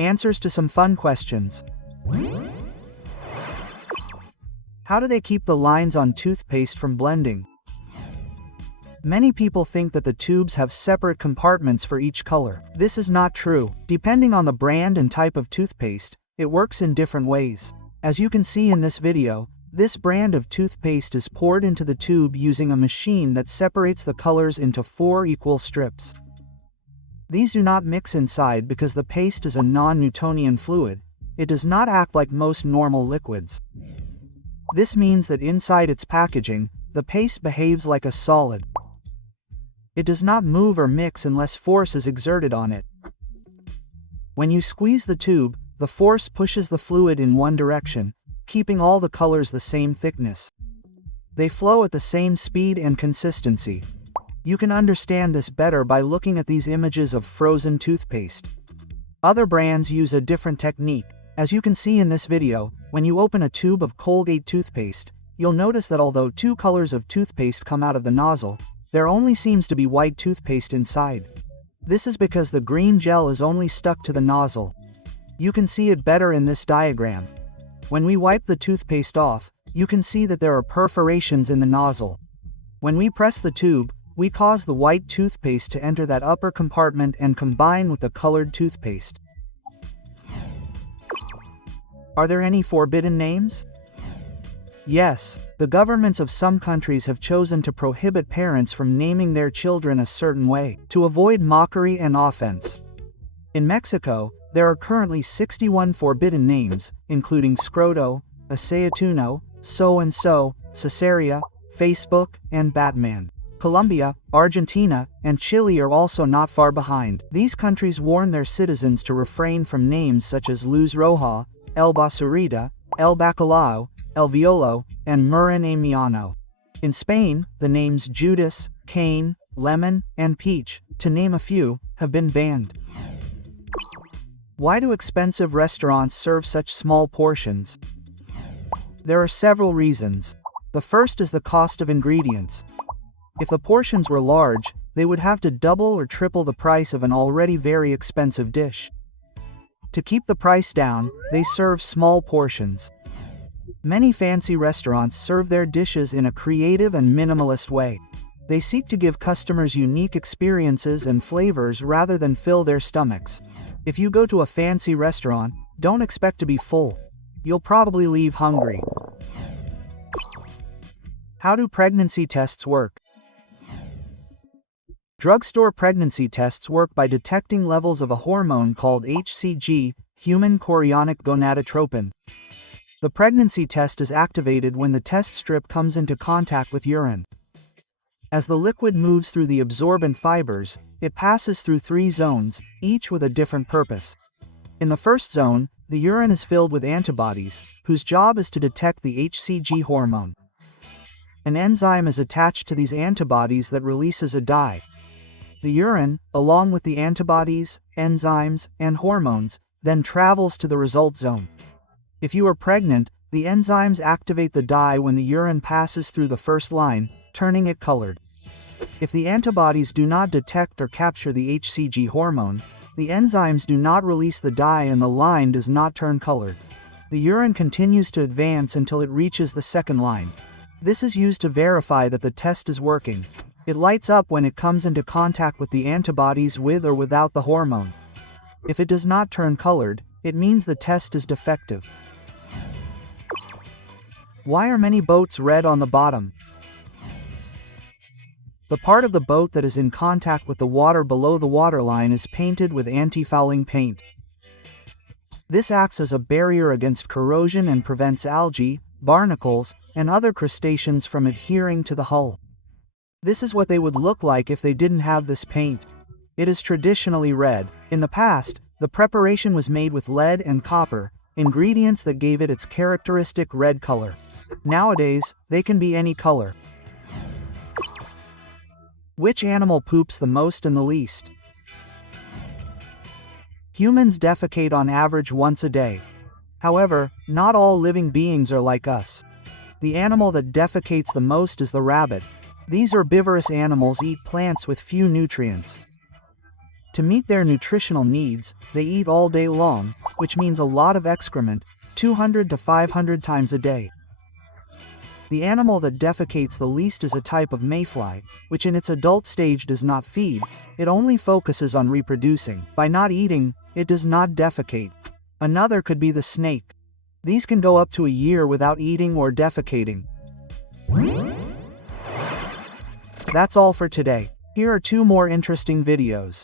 Answers to some fun questions. How do they keep the lines on toothpaste from blending? Many people think that the tubes have separate compartments for each color. This is not true. Depending on the brand and type of toothpaste, it works in different ways. As you can see in this video, this brand of toothpaste is poured into the tube using a machine that separates the colors into 4 equal strips. These do not mix inside because the paste is a non-Newtonian fluid. It does not act like most normal liquids. This means that inside its packaging, the paste behaves like a solid. It does not move or mix unless force is exerted on it. When you squeeze the tube, the force pushes the fluid in one direction, keeping all the colors the same thickness. They flow at the same speed and consistency. You can understand this better by looking at these images of frozen toothpaste. Other brands use a different technique. As you can see in this video, when you open a tube of Colgate toothpaste, you'll notice that although 2 colors of toothpaste come out of the nozzle, there only seems to be white toothpaste inside. This is because the green gel is only stuck to the nozzle. You can see it better in this diagram. When we wipe the toothpaste off, you can see that there are perforations in the nozzle. When we press the tube, we cause the white toothpaste to enter that upper compartment and combine with the colored toothpaste. Are there any forbidden names? Yes, the governments of some countries have chosen to prohibit parents from naming their children a certain way, to avoid mockery and offense. In Mexico, there are currently 61 forbidden names, including Scroto, Aceituno, So-and-so, Cesaria, Facebook, and Batman. Colombia, Argentina, and Chile are also not far behind. These countries warn their citizens to refrain from names such as Luz Roja, El Basurita, El Bacalao, El Violo, and Murin a Miano. In Spain, the names Judas, Cain, Lemon, and Peach, to name a few, have been banned. Why do expensive restaurants serve such small portions? There are several reasons. The first is the cost of ingredients. If the portions were large, they would have to double or triple the price of an already very expensive dish. To keep the price down, they serve small portions. Many fancy restaurants serve their dishes in a creative and minimalist way. They seek to give customers unique experiences and flavors rather than fill their stomachs. If you go to a fancy restaurant, don't expect to be full. You'll probably leave hungry. How do pregnancy tests work? Drugstore pregnancy tests work by detecting levels of a hormone called HCG, human chorionic gonadotropin. The pregnancy test is activated when the test strip comes into contact with urine. As the liquid moves through the absorbent fibers, it passes through 3 zones, each with a different purpose. In the first zone, the urine is filled with antibodies, whose job is to detect the HCG hormone. An enzyme is attached to these antibodies that releases a dye. The urine, along with the antibodies, enzymes, and hormones, then travels to the result zone. If you are pregnant, the enzymes activate the dye when the urine passes through the first line, turning it colored. If the antibodies do not detect or capture the HCG hormone, the enzymes do not release the dye and the line does not turn colored. The urine continues to advance until it reaches the second line. This is used to verify that the test is working. It lights up when it comes into contact with the antibodies with or without the hormone. If it does not turn colored, it means the test is defective. Why are many boats red on the bottom? The part of the boat that is in contact with the water below the waterline is painted with anti-fouling paint. This acts as a barrier against corrosion and prevents algae, barnacles, and other crustaceans from adhering to the hull. This is what they would look like if they didn't have this paint. It is traditionally red. In the past, the preparation was made with lead and copper, ingredients that gave it its characteristic red color. Nowadays, they can be any color. Which animal poops the most and the least? Humans defecate on average once a day. However, not all living beings are like us. The animal that defecates the most is the rabbit. These herbivorous animals eat plants with few nutrients. To meet their nutritional needs, they eat all day long, which means a lot of excrement, 200 to 500 times a day. The animal that defecates the least is a type of mayfly, which in its adult stage does not feed, it only focuses on reproducing. By not eating, it does not defecate. Another could be the snake. These can go up to a year without eating or defecating. That's all for today. Here are 2 more interesting videos.